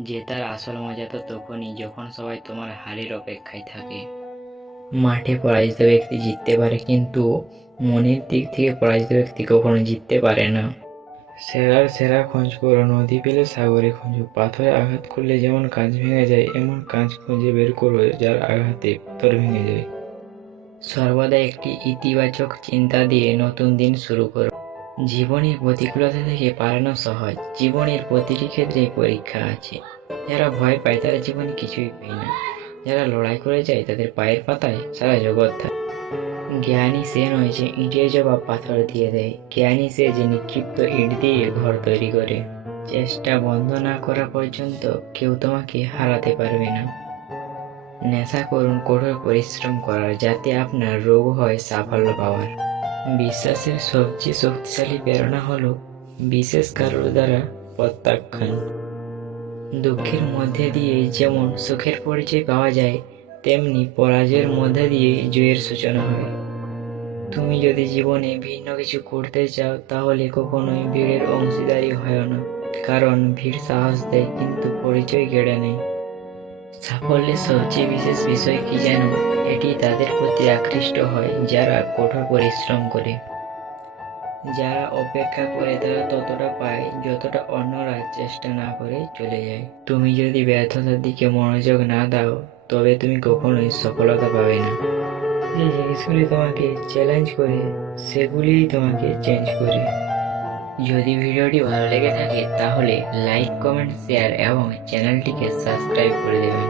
জেতার আসল মজা তো তখনই যখন সবাই তোমার হারের অপেক্ষায় থাকে। মাঠে পরাজিত ব্যক্তি জিততে পারে, কিন্তু মনের দিক থেকে পরাজিত ব্যক্তি কখনো জিততে পারে না। সেরার সেরা খোঁজ করো, নদী পেলে সাগরে খোঁজো। পাথরে আঘাত করলে যেমন কাঁচ ভেঙে যায়, এমন কাঁচ খুঁজে বের করো যার আঘাতে পাথর ভেঙে যায়। সর্বদা একটি ইতিবাচক চিন্তা দিয়ে নতুন দিন শুরু করো। জীবনের প্রতিকূলতা থেকে পালানো সহজ, জীবনের প্রতিটি ক্ষেত্রেই পরীক্ষা আছে। যারা ভয় পায় তারা জীবনে কিছুই পায় না, যারা লড়াই করে যায় তাদের পায়ের পাতায় সারা জগৎ থাকে। জ্ঞানী সে নয় যে ইটের জবাব পাথর দিয়ে দেয়, জ্ঞানী সে যে নিক্ষিপ্ত ইট দিয়ে ঘর তৈরি করে। চেষ্টা বন্ধ না করা পর্যন্ত কেউ তোমাকে হারাতে পারবে না। নেশা করুন কঠোর পরিশ্রম করার, যাতে আপনার রোগ হয় সাফল্য পাওয়ার। বিশ্বাসের সবচেয়ে শক্তিশালী প্রেরণা হলো বিশেষ কারোর দ্বারা প্রত্যাখ্যান। দুঃখের মধ্যে দিয়ে যেমন সুখের পরিচয় পাওয়া যায়, তেমনি পরাজয়ের মধ্যে দিয়ে জয়ের সূচনা হয়। তুমি যদি জীবনে ভিন্ন কিছু করতে চাও, তাহলে কখনোই ভিড়ের অংশীদারি হয় না, কারণ ভিড় সাহস দেয় কিন্তু পরিচয় কেড়ে নেয়। সাফল্যের সবচেয়ে বিশেষ বিষয় কি জানো? এটি তাদের প্রতি আকৃষ্ট হয় যারা কঠোর পরিশ্রম করে। যারা অপেক্ষা করে তারা ততটা পায় যতটা অন্যরা চেষ্টা না করে চলে যায়। তুমি যদি ব্যর্থতার দিকে মনোযোগ না দাও, তবে তুমি কখনোই সফলতা পাবে না। যে জিনিসগুলি তোমাকে চ্যালেঞ্জ করে, সেগুলিই তোমাকে চেঞ্জ করে। যদি ভিডিওটি ভালো লেগে থাকে তাহলে লাইক, কমেন্ট, শেয়ার এবং চ্যানেলটিকে সাবস্ক্রাইব করে দেবেন।